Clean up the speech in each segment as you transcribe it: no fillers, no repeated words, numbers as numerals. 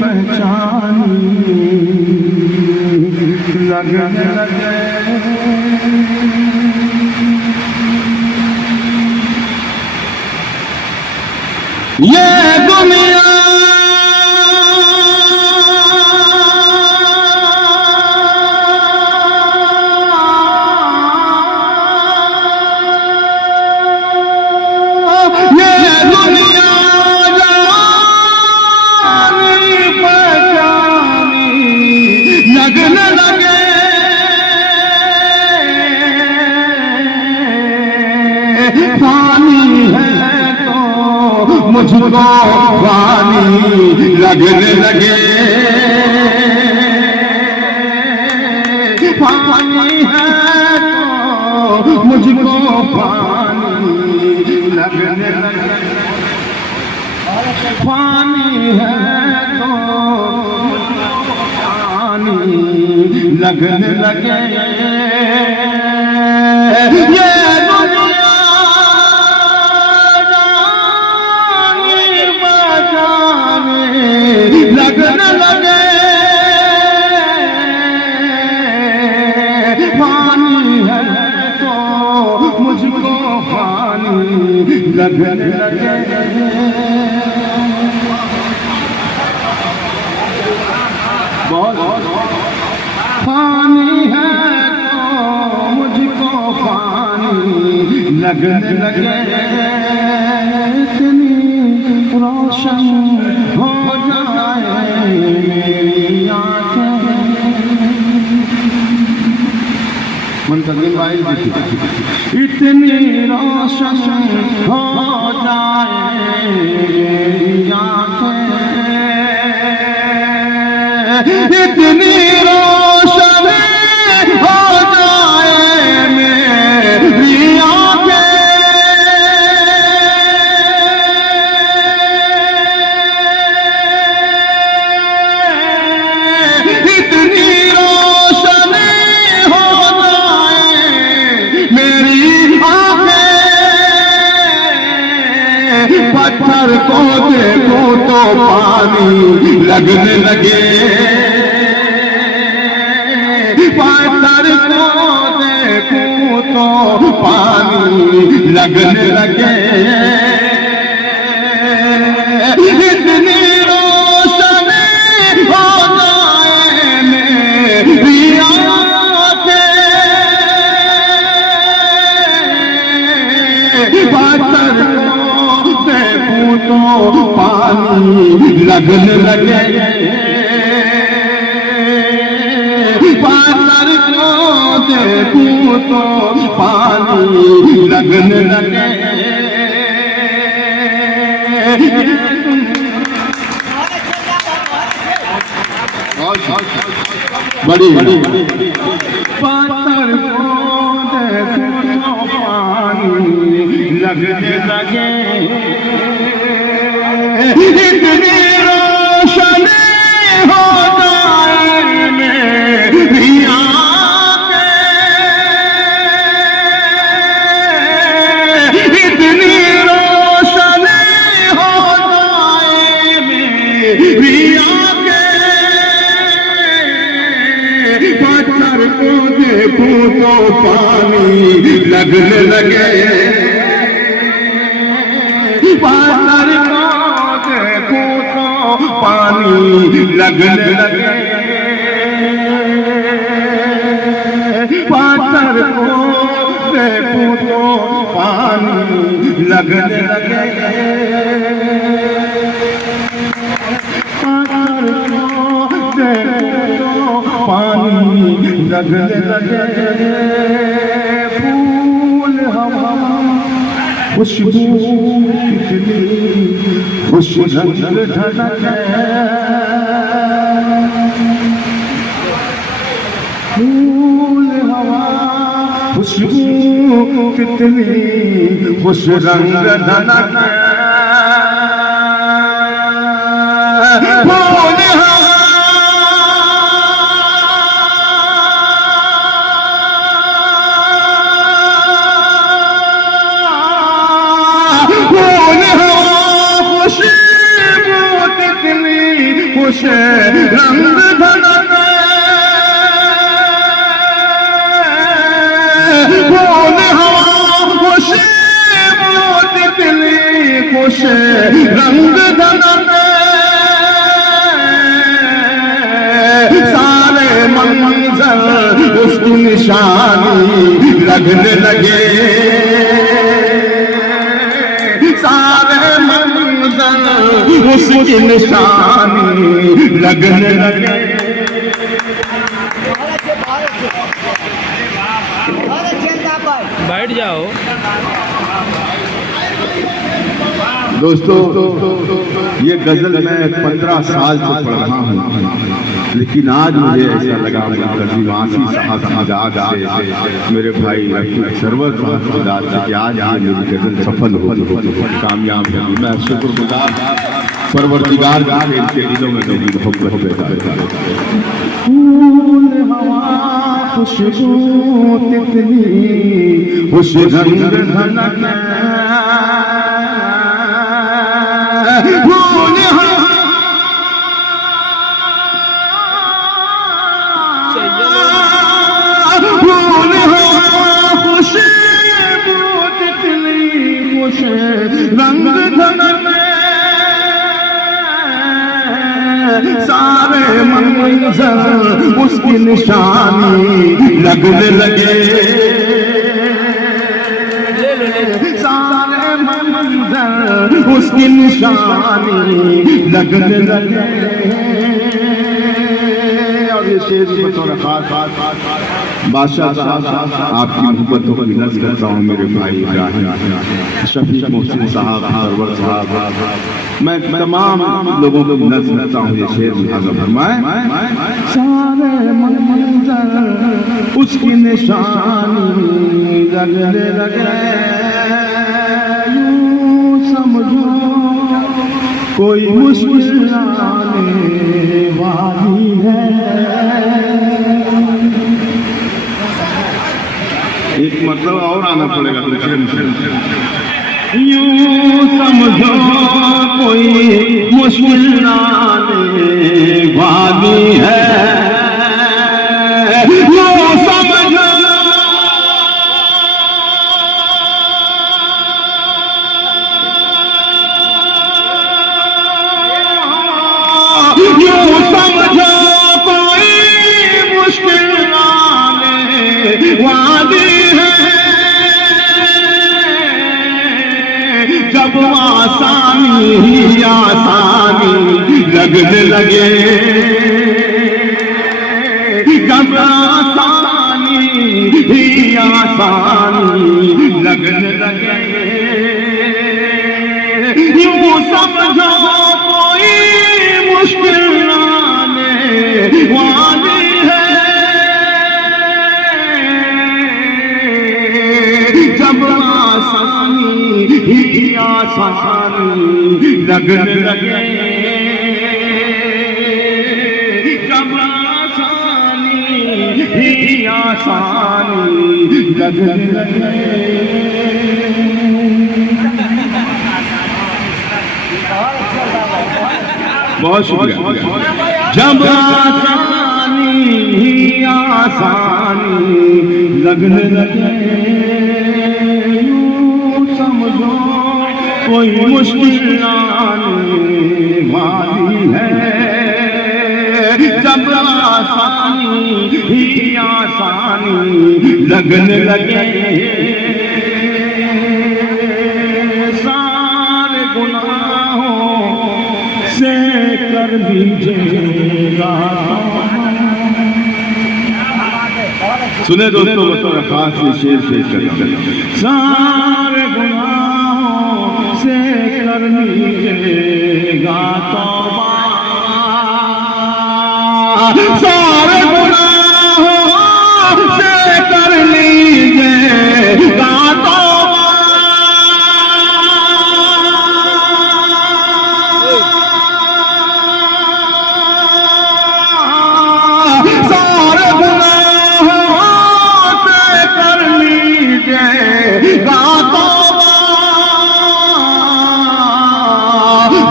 पहचानी लगने लगे। ये दुनिया लगने लगे। पानी है तो मुझको पानी लगने लगे। पानी है तो मुझको पानी लगने लगे। पानी है तो लगने लगे। ये दुनिया जाने बजाने लगने लगे। पानी है तो मुझको पानी लगने लगे। पानी है तो मुझको पानी लगने लगे। इतनी रोशन हो जाए मेरी आँखें। मुंतज़िम भाई इतनी रोशन हो जाए मेरी आँखें। इतनी रोशन हो जाए मेरी आँखें। इतनी रोशन हो जाए मेरी आँखें। पत्थर को देखो तो पानी लगने लगे। पत्थर को देखूं तो पानी लगने लगे। इतनी रोशन हो जाए मेरी आँखें। पत्थर को देखूं तो पानी लगने लगे। पत्थर को देखूं तो पानी लगने लगे। बड़ी पत्थर को देखूं तो पानी लगने लगे। इतनी रोशन हो जाए मेरी आँखें। इतनी रोशन हो जाए मेरी आँखें। पत्थर को देखूं तो पानी लगने लगे। पत्थर को देखूं तो पानी लगने लगे। पत्थर को देखूं तो पानी लगने लगे। पत्थर को देखूं तो पानी लगने लगे। फूल हवा खुशबू कितनी खुश रंग ढलके। फूल हवा खुशबू कितनी खुश रंग ढलके। फूल खुशबू कितनी खुशे रंग धड़के बोले हवा खुशे मोती तितली खुशे रंग धड़के सारे मंजर उसकी निशानी लगने लगे सारे मंजर उसकी निशानी लगने लगे। बैठ जाओ दोस्तों, ये गजल मैं 15 साल से पढ़ रहा हूँ, लेकिन आज मुझे ऐसा लगा वासी साहब की याद से मेरे भाई सरवर साहब की याद से कि आज मेरी गजल सफल हो कामयाब हो। मैं शुक्रगुजार परवरदिगार का इनके दिलों में मेरी मोहब्बत पैदा है। फूल हवा खुशबू तितली खुश रंग धड़के फूल खुशबू तितली खुश रंग धड़के सारे मंजर उसकी निशानी लगने लगे सारे मंजर उसकी निशानी लगने लगे। और ये शेर बतौर खास बादशाह साहब आपकी मोहब्बतों को नज़र करता हूँ मेरे भाई शफीक मोहसिन साहब सरवर साहब, मैं तमाम लोगों को नज़र करता हूँ। ये शेर सारे मंजर उसकी निशानी लगने लगे यूं समझो कोई मुश्किल आने वाली है। एक मतलब और आना पड़ेगा यूं समझो कोई मुश्किल आने वाली है यूं समझो यूं समझो कोई मुश्किल आने वाली है जब आसानी ही आसानी लगने लगे जब आसानी ही आसानी लगने लगे यूं समझो कोई मुश्किल आने वाली है जब आसानी ही आसानी लगने लगे जब आसानी ही आसानी लगने लगे। बहुत शुक्रिया। जब आसानी ही आसानी लगने लगे यूं समझो कोई मुश्किल आने वाली है जब आसानी ही आसानी लगने लगे सारे गुनाहों से कर दीजिएगा। सुने दोस्तों बतौर खास ये शेर पेश कर सारे गुनाहों से कर लीजिएगा तौबा सारे गुनाहों से कर लीजिएगा तौबा सारे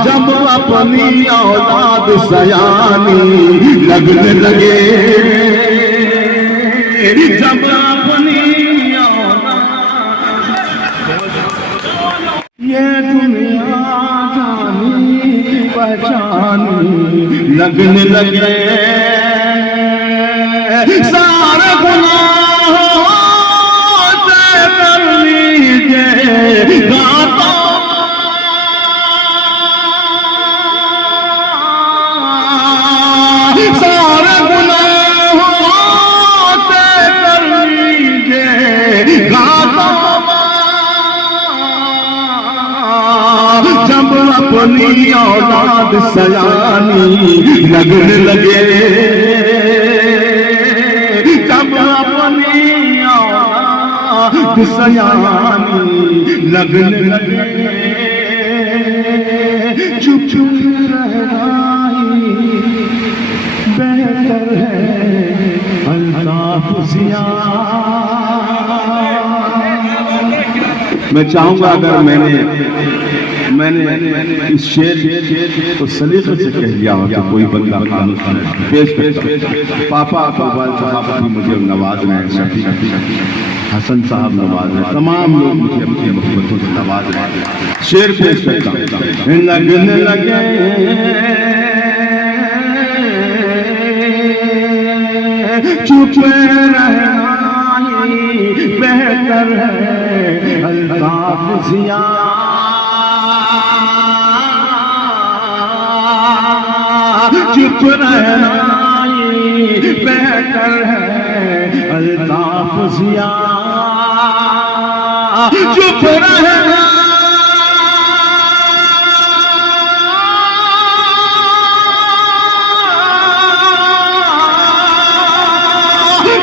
जब अपनी औलाद औलाद सयानी लगने लगे जब अपनी ये दुनिया जानी पहचानी लगने लगे सारे गुनाहों से कर लीजिए गाता सारे गुनाहों से कर लीजिए गाता जब अपनी औलाद सयानी लगने लगे जब अपनी औलाद सयानी लगने लगे चुप चुप रहना ही बेहतर है अल्ताफ ज़िया। मैं चाहूंगा अगर मैंने इस शेर तो सलीके से कह दिया हो तो कोई बंदा कानून पेश पापा अकबाल साहब भी मुझे नवाज रहे हैं, शफी हसन साहब नवाज रहे, तमाम लोग मुझे अपनी मोहब्बतों से नवाज रहे हैं। शेर पेश करता हूं। लगने लगे चुप रहना ही बेहतर है अल्ताफ ज़िया। चुप रहना ही बेहतर है अल्ताफ ज़िया। चुप रहना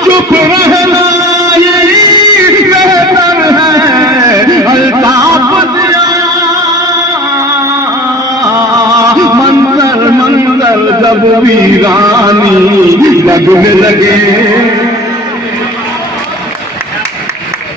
चुप रहना यही बेहतर है अल्ताफ ज़िया। मंजर मंजर जब वीरानी लगने लगे